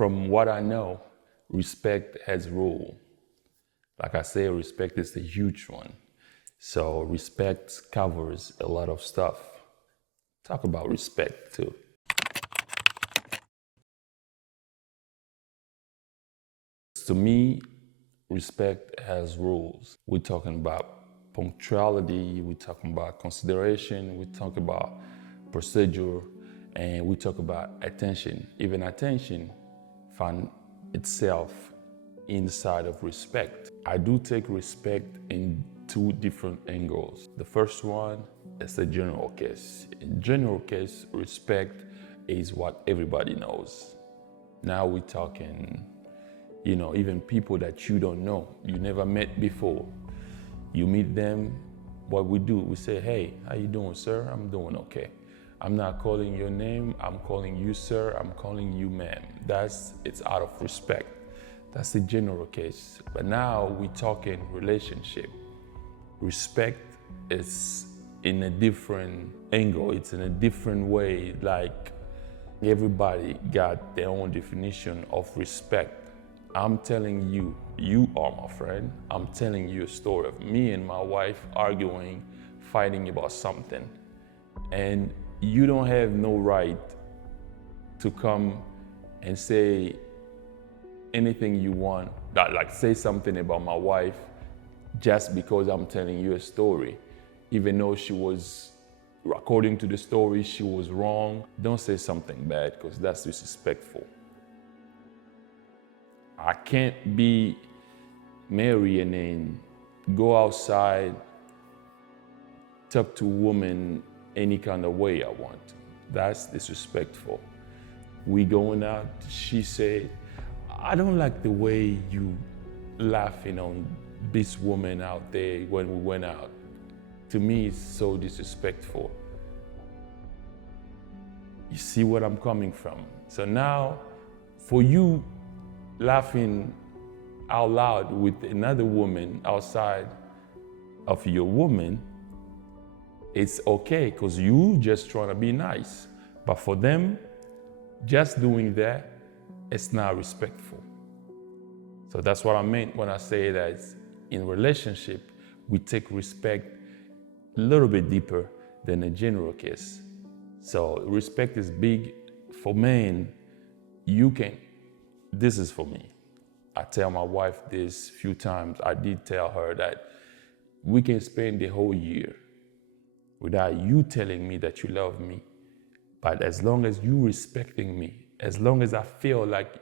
From what I know, respect has rule. Like I say, respect is a huge one. So respect covers a lot of stuff. Talk about respect too. To me, respect has rules. We're talking about punctuality, we're talking about consideration, we talk about procedure, and we talk about attention. Even attention finds itself inside of respect. I do take respect in two different angles. The first one is the general case. In general case, respect is what everybody knows. Now we're talking, even people that you don't know, you never met before. You meet them, what we do, we say, hey, how you doing, sir? I'm doing okay. I'm not calling your name, I'm calling you sir, I'm calling you ma'am. It's out of respect. That's the general case. But now we talking relationship. Respect is in a different angle, it's in a different way. Like everybody got their own definition of respect. I'm telling you, you are my friend. I'm telling you a story of me and my wife arguing, fighting about something. And you don't have no right to come and say anything you want, like say something about my wife just because I'm telling you a story. Even though she was, according to the story, she was wrong. Don't say something bad because that's disrespectful. I can't be married and then go outside, talk to a woman any kind of way I want. That's disrespectful. We going out, she said, I don't like the way you laughing on this woman out there when we went out. To me, it's so disrespectful. You see where I'm coming from. So now, for you laughing out loud with another woman outside of your woman, it's okay because you just trying to be nice. But for them, just doing that, it's not respectful. So that's what I meant when I say that in relationship, we take respect a little bit deeper than a general case. So respect is big. For men, this is for me. I tell my wife this few times. I did tell her that we can spend the whole year without you telling me that you love me. But as long as you respecting me, as long as I feel like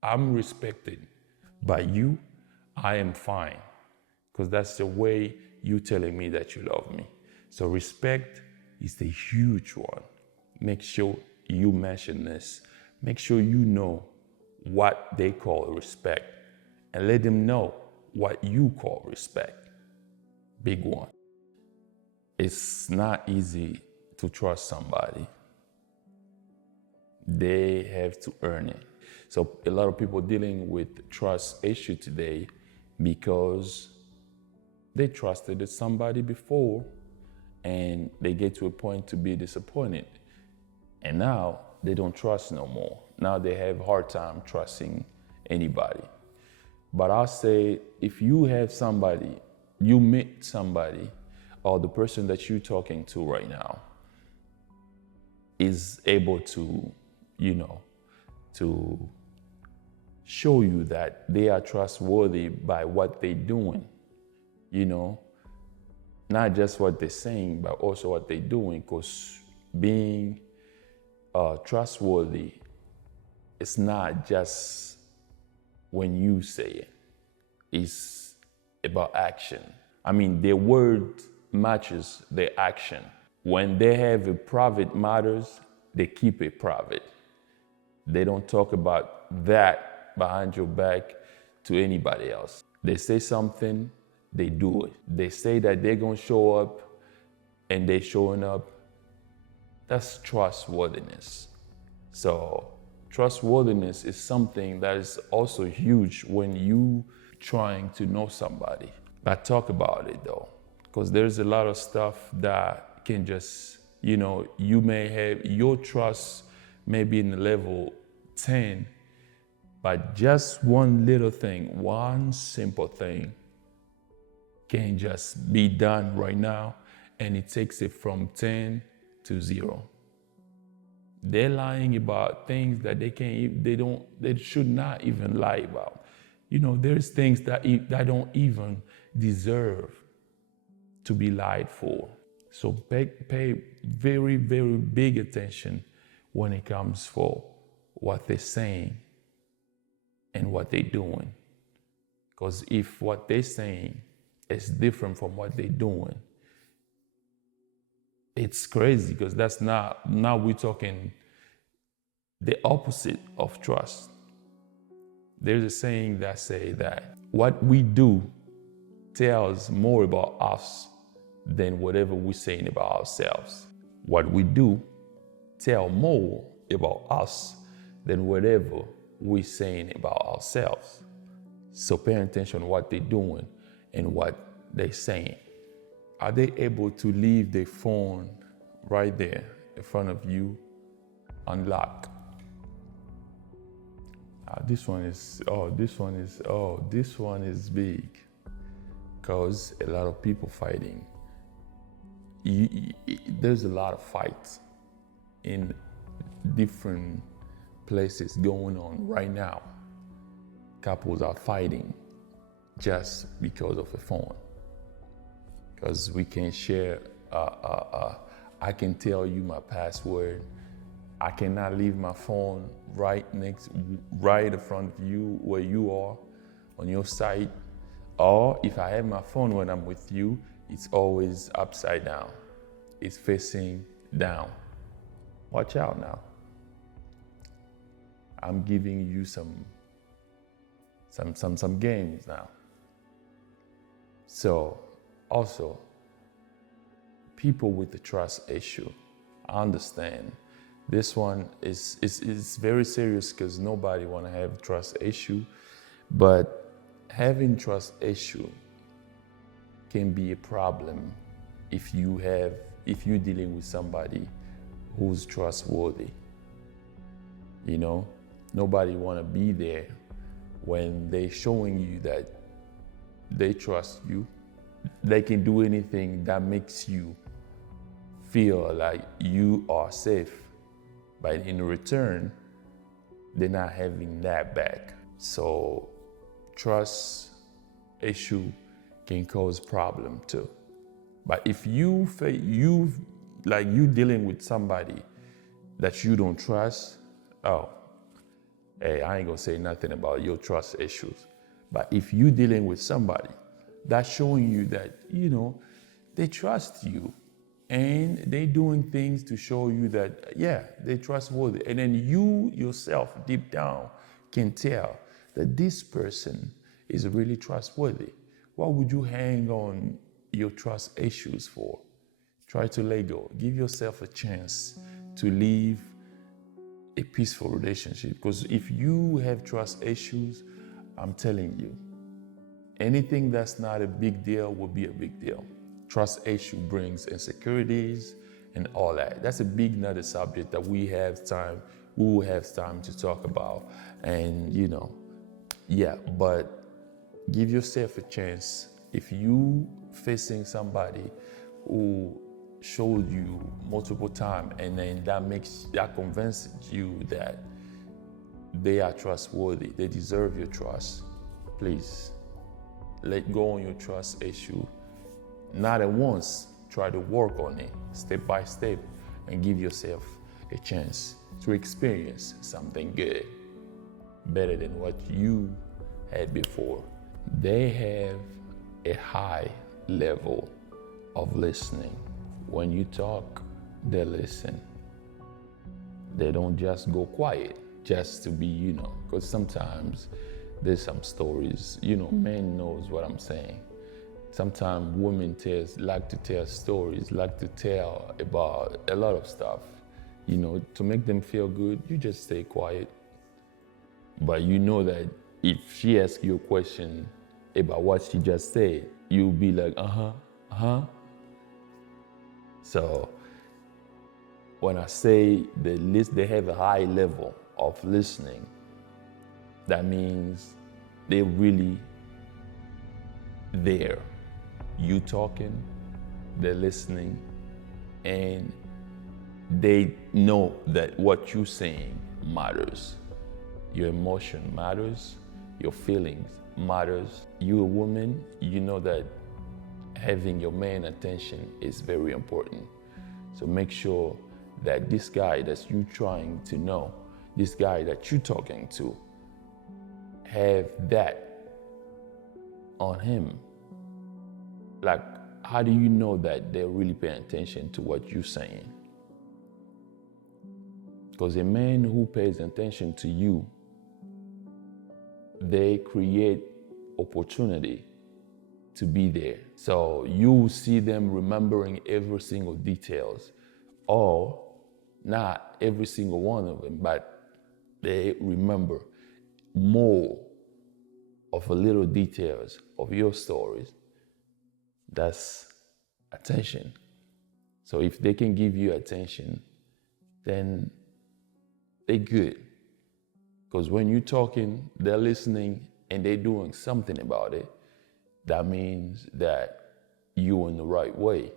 I'm respected by you, I am fine. Because that's the way you telling me that you love me. So respect is the huge one. Make sure you mention this. Make sure you know what they call respect and let them know what you call respect. Big one. It's not easy to trust somebody. They have to earn it. So a lot of people dealing with trust issue today because they trusted somebody before and they get to a point to be disappointed. And now they don't trust no more. Now they have a hard time trusting anybody. But I'll say, if you have somebody, you meet somebody, or the person that you're talking to right now is able to, to show you that they are trustworthy by what they're doing, not just what they're saying, but also what they're doing, because being trustworthy, it's not just when you say it, it's about action. I mean, their word matches their action. When they have a private matters, they keep it private. They don't talk about that behind your back to anybody else. They say something, they do it. They say that they're gonna show up and they're showing up. That's trustworthiness. So trustworthiness is something that is also huge when you trying to know somebody. But talk about it though, because there's a lot of stuff that can just, you may have your trust maybe in the level 10, But just one little thing, one simple thing can just be done right now, and it takes it from 10 to 0. They're lying about things that they should not even lie about. There's things that don't even deserve to be lied for. So pay very, very big attention when it comes for what they're saying and what they're doing. Because if what they're saying is different from what they're doing, it's crazy, because that's now we're talking the opposite of trust. There's a saying that say that what we do tells more about us than whatever we're saying about ourselves. What we do tell more about us than whatever we're saying about ourselves. So pay attention to what they're doing and what they're saying. Are they able to leave their phone right there in front of you unlocked? This one is big, because a lot of people fighting. There's a lot of fights in different places going on right now. Couples are fighting just because of a phone. Because we can share, I can tell you my password. I cannot leave my phone right in front of you where you are on your site. Or if I have my phone when I'm with you, it's always upside down. It's facing down. Watch out now. I'm giving you some games now. So also, people with the trust issue, I understand. This one is very serious, because nobody want to have trust issue, but having trust issue can be a problem if you're dealing with somebody who's trustworthy. Nobody want to be there when they're showing you that they trust you. They can do anything that makes you feel like you are safe, but in return, they're not having that back. So trust issue can cause problem too. But if you dealing with somebody that you don't trust, hey, I ain't gonna say nothing about your trust issues. But if you dealing with somebody that's showing you that, they trust you, and they doing things to show you that, yeah, they're trustworthy. And then you yourself deep down can tell that this person is really trustworthy. What would you hang on your trust issues for? Try to let go. Give yourself a chance to live a peaceful relationship. Because if you have trust issues, I'm telling you, anything that's not a big deal will be a big deal. Trust issue brings insecurities and all that. That's a big another subject that we will have time to talk about. And but give yourself a chance. If you facing somebody who showed you multiple times, and then that convinces you that they are trustworthy, they deserve your trust, please let go on your trust issue. Not at once, try to work on it step by step, and give yourself a chance to experience something good, better than what you had before. They have a high level of listening. When you talk, they listen. They don't just go quiet just to be, because sometimes there's some stories, men knows what I'm saying. Sometimes women like to tell stories, like to tell about a lot of stuff, to make them feel good. You just stay quiet. But you know that if she asks you a question about what she just said, you'll be like, So when I say they have a high level of listening, that means they're really there. You talking, they're listening, and they know that what you're saying matters. Your emotion matters, your feelings matters. You a woman, you know that having your man attention is very important. So make sure that this guy that you trying to know, this guy that you're talking to, have that on him. Like, how do you know that they're really paying attention to what you're saying? Because a man who pays attention to you, they create opportunity to be there. So you see them remembering every single details, or not every single one of them, but they remember more of the little details of your stories. That's attention. So if they can give you attention, then they're good. Because when you're talking, they're listening and they're doing something about it, that means that you're in the right way.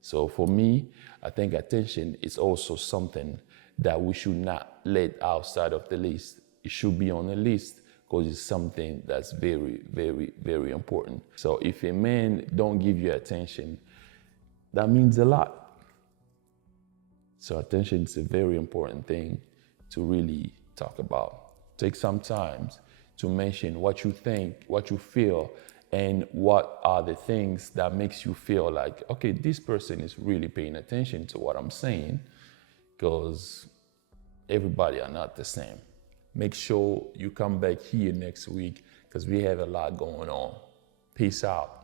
So for me, I think attention is also something that we should not let outside of the list. It should be on the list because it's something that's very, very, very important. So if a man don't give you attention, that means a lot. So attention is a very important thing to really talk about. Take some time to mention what you think, what you feel, and what are the things that makes you feel like, okay, this person is really paying attention to what I'm saying, because everybody are not the same. Make sure you come back here next week because we have a lot going on. Peace out.